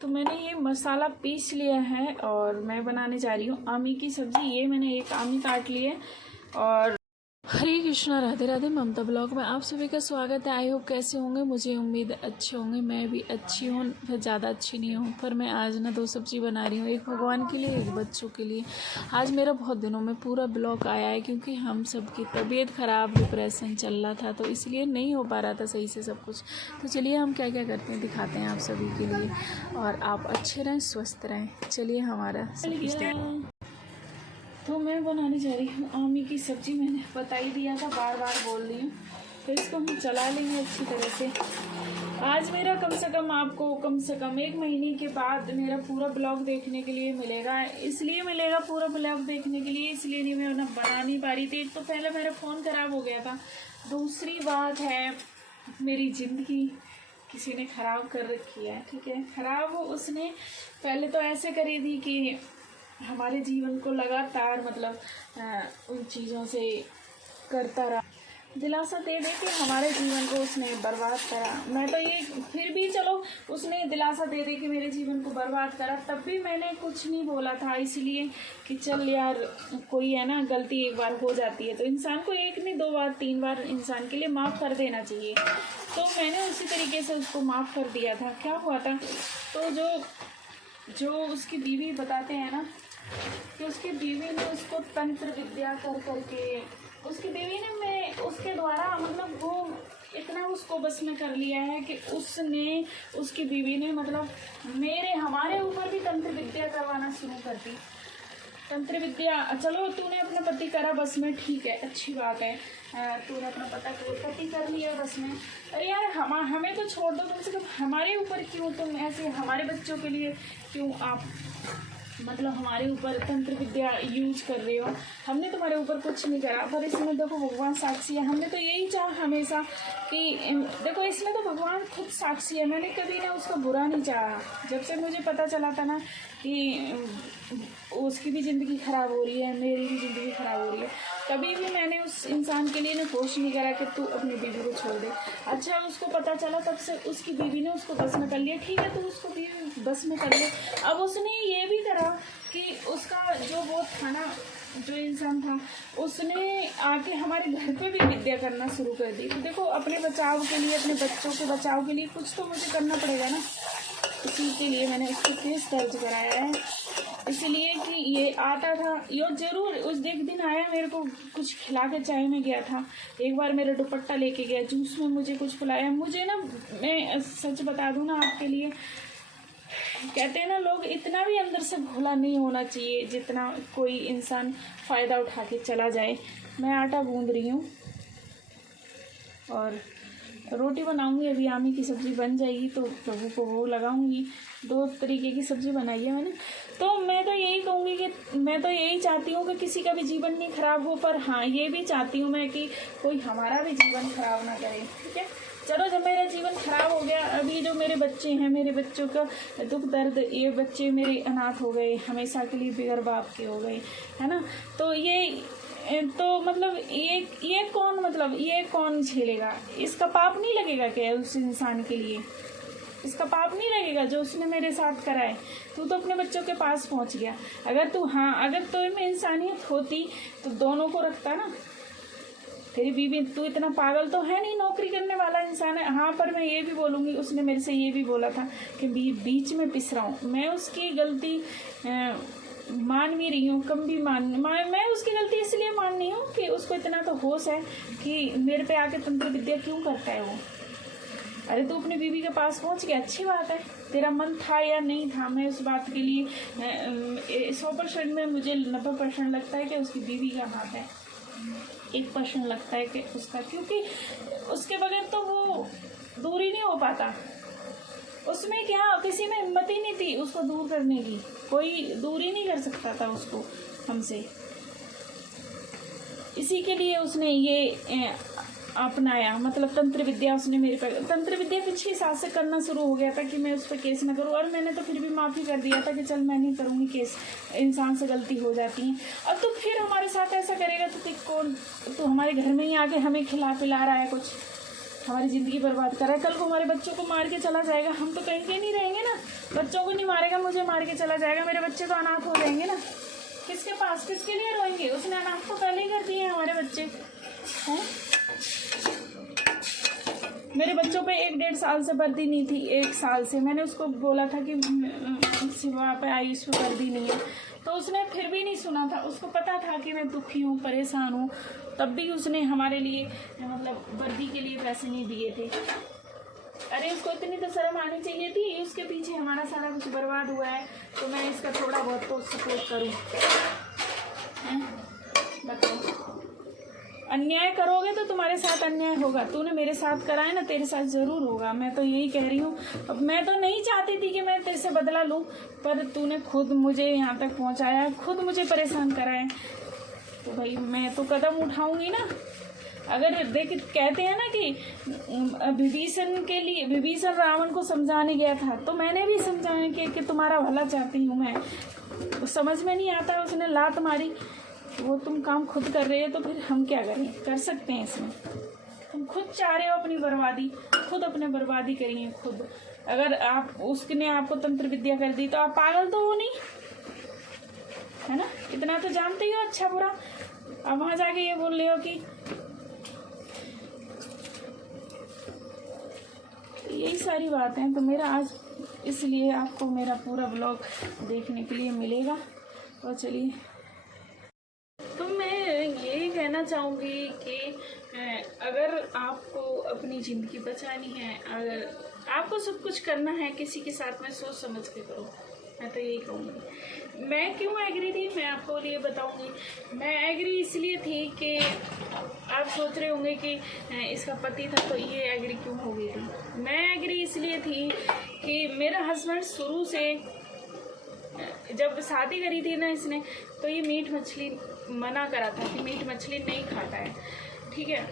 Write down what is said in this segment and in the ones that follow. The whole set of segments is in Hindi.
तो मैंने ये मसाला पीस लिया है और मैं बनाने जा रही हूँ आमी की सब्ज़ी। ये मैंने एक आमी काट ली है। और हरे कृष्णा, राधे राधे। ममता ब्लॉग में आप सभी का स्वागत है। आई होप कैसे होंगे, मुझे उम्मीद अच्छे होंगे। मैं भी अच्छी हूँ, फिर ज़्यादा अच्छी नहीं हूँ, पर मैं आज ना 2 सब्ज़ी बना रही हूँ, एक भगवान के लिए, एक बच्चों के लिए। आज मेरा बहुत दिनों में पूरा ब्लॉग आया है क्योंकि हम सब की तबीयत ख़राब, डिप्रेशन चल रहा था, तो इसलिए नहीं हो पा रहा था सही से सब कुछ। तो चलिए हम क्या क्या करते हैं दिखाते हैं आप सभी के लिए, और आप अच्छे रहें, स्वस्थ रहें। चलिए हमारा स्टार्ट। तो मैं बनाने जा रही हूँ आमी की सब्ज़ी। मैंने बता ही दिया था, बार बार बोल रही हूँ। तो इसको हम चला लेंगे अच्छी तरह से। आज मेरा कम से कम आपको कम से कम 1 महीने के बाद मेरा पूरा ब्लॉग देखने के लिए मिलेगा। इसलिए मिलेगा पूरा ब्लॉग देखने के लिए, इसलिए नहीं मैं ना बना नहीं पा रही थी। एक तो पहले मेरा फ़ोन ख़राब हो गया था, दूसरी बात है मेरी ज़िंदगी किसी ने ख़राब कर रखी है। ठीक है, ख़राब उसने पहले तो ऐसे करी थी कि हमारे जीवन को लगातार मतलब उन चीज़ों से करता रहा, दिलासा दे दे के हमारे जीवन को उसने बर्बाद करा। मैं तो ये फिर भी चलो, उसने दिलासा दे दे के मेरे जीवन को बर्बाद करा, तब भी मैंने कुछ नहीं बोला था, इसलिए कि चल यार, कोई है ना, गलती एक बार हो जाती है तो इंसान को 1 नहीं 2 बार 3 बार इंसान के लिए माफ़ कर देना चाहिए। तो मैंने उसी तरीके से उसको माफ़ कर दिया था। क्या हुआ था, तो जो उसकी बीवी बताते हैं ना कि उसकी बीवी ने उसको तंत्र विद्या कर करके, उसकी बीवी ने मैं उसके द्वारा मतलब वो इतना उसको बस में कर लिया है कि उसकी बीवी ने मतलब हमारे ऊपर भी तंत्र विद्या करवाना शुरू कर दी। तंत्र विद्या, चलो तूने अपना पति करा बस में, ठीक है, अच्छी बात है, तूने अपना पति कर लिया बस में। अरे यार, हमें तो छोड़ दो, कम से कम हमारे ऊपर क्यों तुम ऐसे, हमारे बच्चों के लिए क्यों आप मतलब हमारे ऊपर तंत्र विद्या यूज कर रहे हो। हमने तुम्हारे ऊपर कुछ नहीं करा, पर इसमें देखो भगवान साक्षी है। हमने तो यही चाहा हमेशा कि देखो, इसमें तो भगवान खुद साक्षी है, मैंने कभी ना उसका बुरा नहीं चाहा। जब से मुझे पता चला था ना कि उसकी भी ज़िंदगी ख़राब हो रही है, मेरी भी ज़िंदगी ख़राब हो रही है, कभी भी मैंने उस इंसान के लिए ना कोशिश नहीं करा कि तू अपनी बीवी को छोड़ दे। अच्छा, उसको पता चला तब से उसकी बीवी ने उसको बस में कर लिया। ठीक है, तो उसको बीवी बस में कर लिया। अब उसने ये भी करा कि उसका जो वो था ना, जो इंसान था, उसने आके हमारे घर पे भी विद्या करना शुरू कर दी। तो देखो, अपने बचाव के लिए, अपने बच्चों के बचाव के लिए कुछ तो मुझे करना पड़ेगा ना। इसी के लिए मैंने उसको केस दर्ज कराया है, इसलिए कि ये आता था, ये ज़रूर उस एक दिन आया, मेरे को कुछ खिला के चाय में गया था, एक बार मेरा दुपट्टा लेके गया, जूस में मुझे कुछ पिलाया। मुझे ना, मैं सच बता दूँ ना आपके लिए, कहते हैं ना लोग, इतना भी अंदर से भोला नहीं होना चाहिए जितना कोई इंसान फ़ायदा उठा के चला जाए। मैं आटा गूंद रही हूँ और रोटी बनाऊंगी। अभी आमी की सब्ज़ी बन जाएगी तो प्रभु को वो लगाऊंगी। 2 तरीके की सब्ज़ी बनाई है मैंने। तो मैं तो यही कहूँगी कि मैं तो यही चाहती हूँ कि किसी का भी जीवन नहीं ख़राब हो, पर हाँ, ये भी चाहती हूँ मैं कि कोई हमारा भी जीवन ख़राब ना करे। ठीक है, चलो, जब मेरा जीवन ख़राब हो गया, अभी जो मेरे बच्चे हैं, मेरे बच्चों का दुख दर्द, ये बच्चे मेरे अनाथ हो गए, हमेशा के लिए बगैर बाप के हो गए, है ना। तो तो मतलब ये कौन झेलेगा? इसका पाप नहीं लगेगा क्या उस इंसान के लिए? इसका पाप नहीं लगेगा जो उसने मेरे साथ करा है? तू तो अपने बच्चों के पास पहुंच गया। अगर तो में इंसानियत होती तो दोनों को रखता ना। तेरी बीवी, तू इतना पागल तो है नहीं, नौकरी करने वाला इंसान है। हाँ, पर मैं ये भी बोलूँगी, उसने मेरे से ये भी बोला था कि बीच में पिस रहा हूँ। मैं उसकी गलती मान भी रही हूँ, कम भी मैं उसकी गलती इसलिए मान रही हूँ कि उसको इतना तो होश है कि मेरे पे आके तंत्र विद्या क्यों करता है वो। अरे, तू अपनी बीवी के पास पहुँच गया, अच्छी बात है। तेरा मन था या नहीं था, मैं उस बात के लिए 100% में मुझे 90% लगता है कि उसकी बीवी का हाथ है। 1% लगता है कि उसका, क्योंकि उसके बगैर तो वो दूर ही नहीं हो पाता। उसमें क्या, किसी में हिम्मत ही नहीं थी उसको दूर करने की, कोई दूर ही नहीं कर सकता था उसको हमसे। इसी के लिए उसने ये अपनाया, मतलब तंत्र विद्या उसने मेरे पर, तंत्र विद्या पिछले साल से करना शुरू हो गया था कि मैं उस पर केस ना करूँ, और मैंने तो फिर भी माफ़ी कर दिया था कि चल मैं नहीं करूँगी केस, इंसान से गलती हो जाती है। अब तो फिर हमारे साथ ऐसा करेगा तो कौन, तो हमारे घर में ही आके हमें खिला पिला रहा है कुछ, हमारी ज़िंदगी बर्बाद कर रहा है। कल को हमारे बच्चों को मार के चला जाएगा, हम तो कहीं के नहीं रहेंगे ना, बच्चों को नहीं मारेगा, मुझे मार के चला जाएगा, मेरे बच्चे तो अनाथ हो जाएंगे ना, किसके पास किसके लिए रोएंगे? उसने अनाथ तो पहले ही कर दिए हैं हमारे बच्चे हैं। मेरे बच्चों पे 1-1.5 साल से वर्दी नहीं थी, 1 साल से मैंने उसको बोला था कि शिवा पे आई, उस पर वर्दी नहीं है, तो उसने फिर भी नहीं सुना था। उसको पता था कि मैं दुखी हूँ, परेशान हूँ, तब भी उसने हमारे लिए मतलब वर्दी के लिए पैसे नहीं दिए थे। अरे उसको इतनी तो शर्म आनी चाहिए थी, उसके पीछे हमारा सारा कुछ बर्बाद हुआ है, तो मैं इसका थोड़ा बहुत तो सपोर्ट करूँ। बताओ, अन्याय करोगे तो तुम्हारे साथ अन्याय होगा, तूने मेरे साथ करा है ना, तेरे साथ ज़रूर होगा, मैं तो यही कह रही हूँ। अब मैं तो नहीं चाहती थी कि मैं तेरे से बदला लूँ, पर तूने खुद मुझे यहाँ तक पहुँचाया, खुद मुझे परेशान करा है, तो भाई मैं तो कदम उठाऊंगी ना। अगर देख, कहते हैं ना कि विभीषण रावण को समझाने गया था, तो मैंने भी समझाया कि तुम्हारा भला चाहती हूँ मैं, समझ में नहीं आता, उसने लात मारी, वो तुम काम खुद कर रहे हो तो फिर हम क्या करें, कर सकते हैं इसमें? तुम खुद चाह रहे हो अपनी बर्बादी, खुद अपने बर्बादी करिए खुद। अगर आप उसने आपको तंत्र विद्या कर दी तो आप पागल तो हो नहीं, है ना? इतना तो जानते ही हो अच्छा बुरा, अब वहां जाके ये बोल रहे हो कि यही सारी बातें। तो मेरा आज इसलिए आपको मेरा पूरा ब्लॉग देखने के लिए मिलेगा। और चलिए, तो मैं यही कहना चाहूँगी कि अगर आपको अपनी ज़िंदगी बचानी है, अगर आपको सब कुछ करना है, किसी के साथ में सोच समझ के करो, मैं तो यही कहूँगी। मैं क्यों एग्री थी मैं आपको ये बताऊँगी। मैं एग्री इसलिए थी कि आप सोच रहे होंगे कि इसका पति था तो ये एग्री क्यों हो गई थी। मैं एग्री इसलिए थी कि मेरा हस्बैंड शुरू से, जब शादी करी थी ना इसने, तो ये मीट मछली मना करा था कि मीट मछली नहीं खाता है, ठीक है।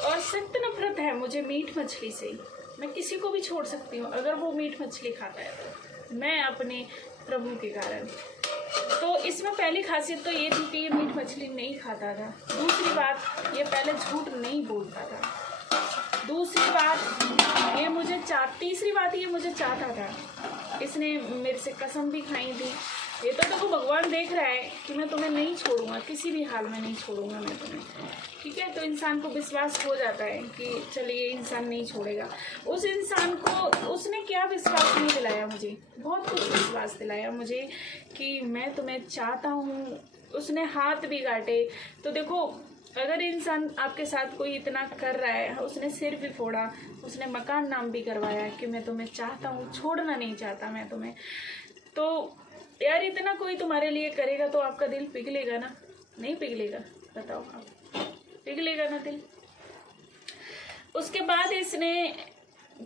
और सख्त नफरत है मुझे मीट मछली से, मैं किसी को भी छोड़ सकती हूँ अगर वो मीट मछली खाता है तो, मैं अपने प्रभु के कारण। तो इसमें पहली खासियत तो ये थी कि ये मीट मछली नहीं खाता था। दूसरी बात, ये पहले झूठ नहीं बोलता था। दूसरी बात, ये मुझे तीसरी बात, ये मुझे चाहता था। इसने मेरे से कसम भी खाई थी। ये तो देखो भगवान देख रहा है कि मैं तुम्हें नहीं छोड़ूंगा, किसी भी हाल में नहीं छोड़ूंगा मैं तुम्हें, ठीक है। तो इंसान को विश्वास हो जाता है कि चलिए इंसान नहीं छोड़ेगा। उस इंसान को उसने क्या विश्वास नहीं दिलाया मुझे, बहुत कुछ विश्वास दिलाया मुझे कि मैं तुम्हें चाहता हूँ। उसने हाथ भी काटे। तो देखो, अगर इंसान आपके साथ कोई इतना कर रहा है, उसने सिर भी फोड़ा, उसने मकान नाम भी करवाया कि मैं तुम्हें चाहता हूँ, छोड़ना नहीं चाहता मैं तुम्हें, तो यार इतना कोई तुम्हारे लिए करेगा तो आपका दिल पिघलेगा ना? नहीं पिघलेगा? बताओ आप, पिघलेगा ना दिल? उसके बाद इसने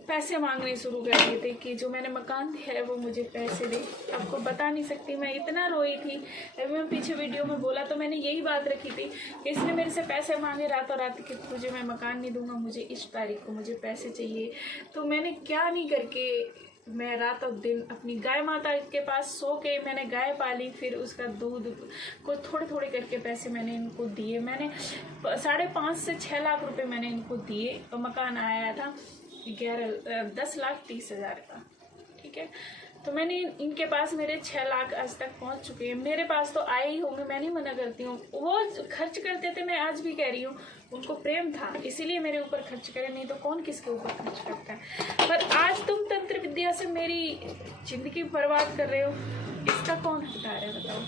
पैसे मांगने शुरू कर दिए थे कि जो मैंने मकान दिया है वो मुझे पैसे दे। आपको बता नहीं सकती मैं इतना रोई थी। अभी मैं पीछे वीडियो में बोला तो मैंने यही बात रखी थी कि इसने मेरे से पैसे मांगे रातों रात कि तुझे मैं मकान नहीं दूंगा, मुझे इस तारीख को मुझे पैसे चाहिए। तो मैंने क्या नहीं करके, मैं रातों दिन अपनी गाय माता के पास सो के मैंने गाय पाली, फिर उसका दूध को थोड़े थोड़े करके पैसे मैंने इनको दिए। मैंने 5.5 से 6 लाख रुपए मैंने इनको दिए और मकान आया था 10,30,000 का, ठीक है। तो मैंने इनके पास मेरे 6 लाख आज तक पहुंच चुके हैं। मेरे पास तो आए ही होंगे, मैं नहीं मना करती हूँ। वो खर्च करते थे, मैं आज भी कह रही हूँ, उनको प्रेम था इसीलिए मेरे ऊपर खर्च करे, नहीं तो कौन किसके ऊपर खर्च करता है। पर आज तुम तंत्र विद्या से मेरी जिंदगी बर्बाद कर रहे हो, इसका कौन हकदार है बताओ?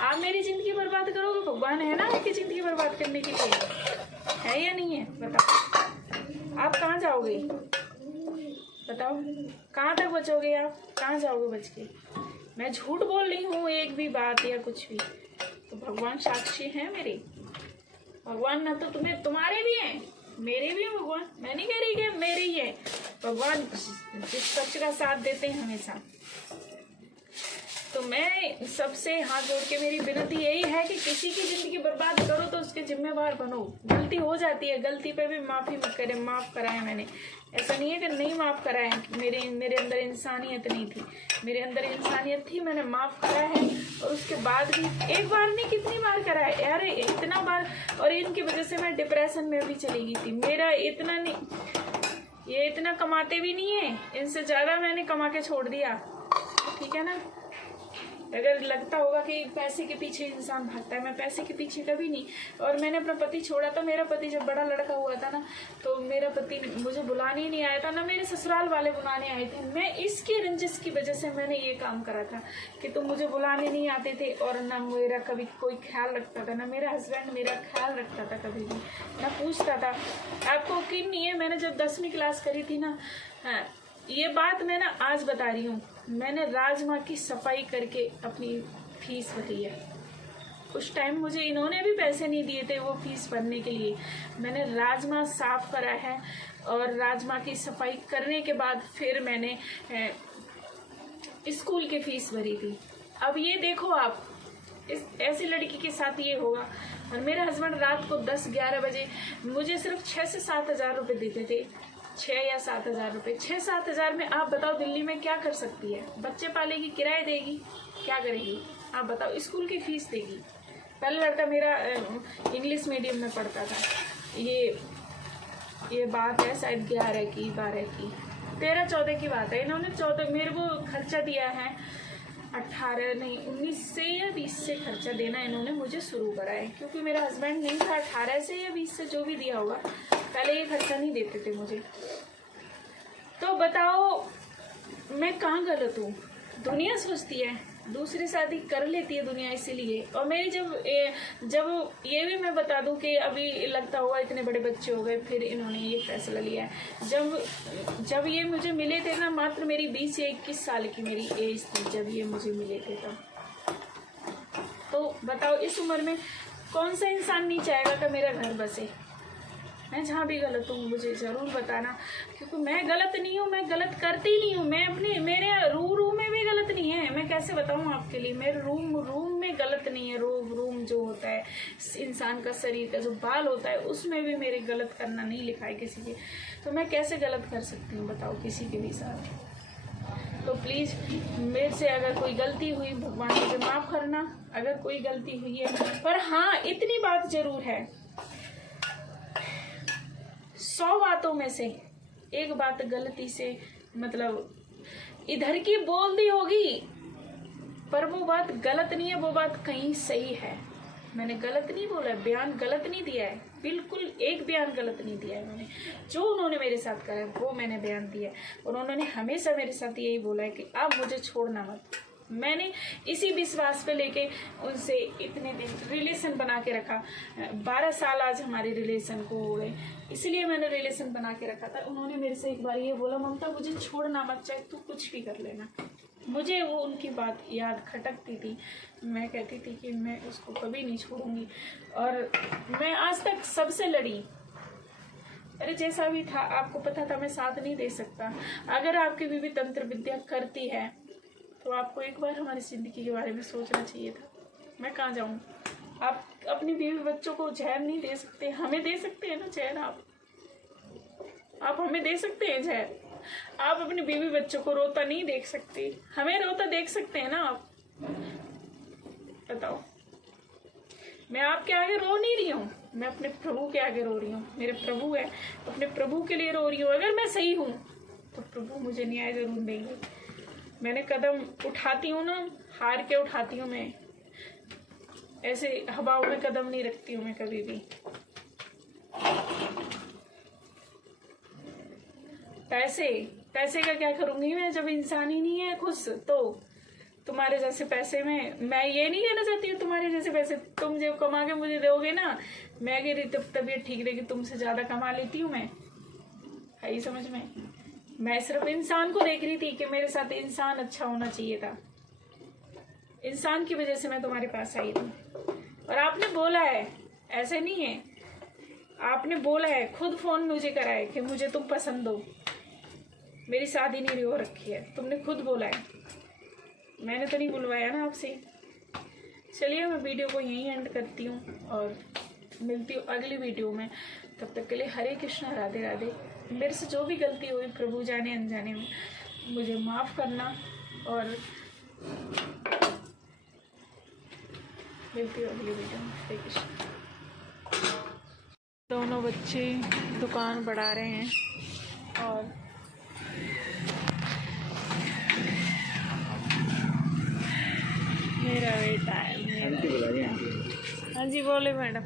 आप मेरी जिंदगी बर्बाद करोगे, भगवान है ना आपकी जिंदगी बर्बाद करने के लिए, है या नहीं है? बताओ आप कहाँ जाओगे? बताओ कहाँ तक बचोगे? आप कहाँ जाओगे बच के? मैं झूठ बोल रही हूँ एक भी बात या कुछ भी, तो भगवान साक्षी है मेरे। भगवान ना तो तुम्हारे भी हैं, मेरे भी हैं भगवान। मैं नहीं कह रही कि मेरे ही है, भगवान जिस सच का साथ देते हैं हमेशा। तो मैं सबसे हाथ जोड़ के मेरी विनती यही है कि किसी की जिंदगी बर्बाद करो तो उसके के जिम्मेवार बनो। गलती हो जाती है, गलती पे भी माफ़ी मत करें। माफ़ कराया मैंने, ऐसा नहीं है कि नहीं माफ़ कराया। मेरे अंदर इंसानियत नहीं थी, मेरे अंदर इंसानियत थी, मैंने माफ़ करा है। और उसके बाद भी एक बार नहीं कितनी बार करा है यार, इतना बार। और इनकी वजह से मैं डिप्रेशन में भी चली गई थी। मेरा इतना नहीं, ये इतना कमाते भी नहीं है, इनसे ज़्यादा मैंने कमा के छोड़ दिया, ठीक है ना। अगर लगता होगा कि पैसे के पीछे इंसान भागता है, मैं पैसे के पीछे कभी नहीं। और मैंने अपना पति छोड़ा था। मेरा पति जब बड़ा लड़का हुआ था ना, तो मेरा पति मुझे बुलाने ही नहीं आया था, ना मेरे ससुराल वाले बुलाने आए थे। मैं इसकी रंजिश की वजह से मैंने ये काम करा था कि तुम मुझे बुलाने नहीं आते थे, और ना मेरा कभी कोई ख्याल रखता था, ना मेरा हस्बैंड मेरा ख्याल रखता था कभी भी, ना पूछता था। आपको यकीन नहीं है, मैंने जब 10वीं क्लास करी थी ना, हाँ, ये बात मैं ना आज बता रही हूँ, मैंने राजमा की सफाई करके अपनी फीस भरी है। उस टाइम मुझे इन्होंने भी पैसे नहीं दिए थे वो फीस भरने के लिए। मैंने राजमा साफ करा है, और राजमा की सफाई करने के बाद फिर मैंने स्कूल की फीस भरी थी। अब ये देखो आप, इस ऐसी लड़की के साथ ये होगा। और मेरे हस्बैंड रात को 10-11 बजे मुझे सिर्फ 6 से 7 हज़ार रुपये देते थे। 6 या 7 हज़ार रुपये, 6-7 हज़ार में आप बताओ दिल्ली में क्या कर सकती है? बच्चे पालेगी, किराए देगी, क्या करेगी आप बताओ? स्कूल की फीस देगी। पहला लड़का मेरा इंग्लिश मीडियम में पढ़ता था। ये बात है शायद 11 की 13-14 की बात है। इन्होंने 14 मेरे को खर्चा दिया है, 18 नहीं 19 से या 20 से खर्चा देना इन्होंने मुझे शुरू करा है, क्योंकि मेरा हस्बैंड नहीं था। 18 से या 20 से जो भी दिया होगा, पहले ये खर्चा नहीं देते थे मुझे। तो बताओ मैं कहाँ गलत हूँ? दुनिया सोचती है, दूसरी शादी कर लेती है दुनिया इसीलिए। और मेरी जब ये भी मैं बता दूं कि अभी लगता होगा इतने बड़े बच्चे हो गए, फिर इन्होंने ये फैसला लिया है। जब ये मुझे मिले थे ना, मात्र मेरी 20 या 21 साल की मेरी एज थी जब ये मुझे मिले थे तब। तो बताओ इस उम्र में कौन सा इंसान नहीं चाहेगा कि मेरा घर बसे? मैं जहाँ भी गलत हूँ मुझे ज़रूर बताना, क्योंकि मैं गलत नहीं हूँ, मैं गलत करती नहीं हूँ। मैं मेरे रूम में भी गलत नहीं है। मैं कैसे बताऊँ आपके लिए? मेरे रूम में गलत नहीं है। रूम जो होता है इंसान का, शरीर का जो बाल होता है, उसमें भी मेरे गलत करना नहीं लिखा है किसी के। तो मैं कैसे गलत कर सकती हूँ बताओ किसी के भी साथ? तो प्लीज़ मेरे से अगर कोई गलती हुई, भगवान मुझे माफ़ करना अगर कोई गलती हुई है। पर हाँ, इतनी बात ज़रूर है, 100 बातों में से एक बात गलती से मतलब इधर की बोल दी होगी, पर वो बात गलत नहीं है, वो बात कहीं सही है। मैंने गलत नहीं बोला, बयान गलत नहीं दिया है, बिल्कुल एक बयान गलत नहीं दिया है मैंने। जो उन्होंने मेरे साथ करा है वो मैंने बयान दिया है। और उन्होंने हमेशा मेरे साथ यही बोला है कि आप मुझे छोड़ना मत। मैंने इसी विश्वास पे लेके उनसे इतने दिन रिलेशन बना के रखा। 12 साल आज हमारे रिलेशन को हो गए, इसलिए मैंने रिलेशन बना के रखा था। उन्होंने मेरे से एक बार ये बोला, ममता मुझे छोड़ना मत, चाहे तू कुछ भी कर लेना। मुझे वो उनकी बात याद खटकती थी। मैं कहती थी कि मैं उसको कभी नहीं छोड़ूंगी। और मैं आज तक सबसे लड़ी। अरे जैसा भी था, आपको पता था मैं साथ नहीं दे सकता। अगर आपकी बीवी तंत्र विद्या करती है तो आपको एक बार हमारी ज़िंदगी के बारे में सोचना चाहिए था। मैं कहाँ जाऊँ? आप अपनी बीवी बच्चों को जहर नहीं दे सकते, हमें दे सकते हैं ना जहर। आप हमें दे सकते हैं जहर। आप अपनी बीवी बच्चों को रोता नहीं देख सकते, हमें रोता देख सकते हैं ना आप? बताओ। मैं आपके आगे रो नहीं रही हूँ, मैं अपने प्रभु के आगे रो रही हूँ। मेरे प्रभु है, अपने प्रभु के लिए रो रही हूँ। अगर मैं सही हूँ तो प्रभु मुझे न्याय जरूर देंगे। मैंने कदम उठाती हूँ ना, हार के उठाती हूँ मैं, ऐसे हवाओं में कदम नहीं रखती हूँ मैं कभी भी। पैसे का क्या करूँगी मैं जब इंसान ही नहीं है खुश? तो तुम्हारे जैसे पैसे में, मैं ये नहीं कहना चाहती हूँ तुम्हारे जैसे पैसे तुम जो कमा के मुझे दोगे ना, मैं मेरी तबीयत ठीक रहेगी, तुमसे ज़्यादा कमा लेती हूँ मैं, है ही समझ में। मैं सिर्फ इंसान को देख रही थी कि मेरे साथ इंसान अच्छा होना चाहिए था। इंसान की वजह से मैं तुम्हारे पास आई थी। और आपने बोला है, ऐसे नहीं है, आपने बोला है, खुद फोन मुझे करा है कि मुझे तुम पसंद हो। मेरी शादी नहीं हो रखी है, तुमने खुद बोला है, मैंने तो नहीं बुलवाया ना आपसे। चलिए मैं वीडियो को यहीं एंड करती हूँ और मिलती हूँ अगली वीडियो में। तब तक के लिए हरे कृष्णा, राधे राधे। मेरे से जो भी गलती हुई प्रभु जाने अनजाने में, मुझे माफ़ करना। और मिलती हूँ अगली वीडियो में। हरे कृष्णा। दोनों बच्चे दुकान बढ़ा रहे हैं और मेरा बेटा है। हाँ जी बोले मैडम।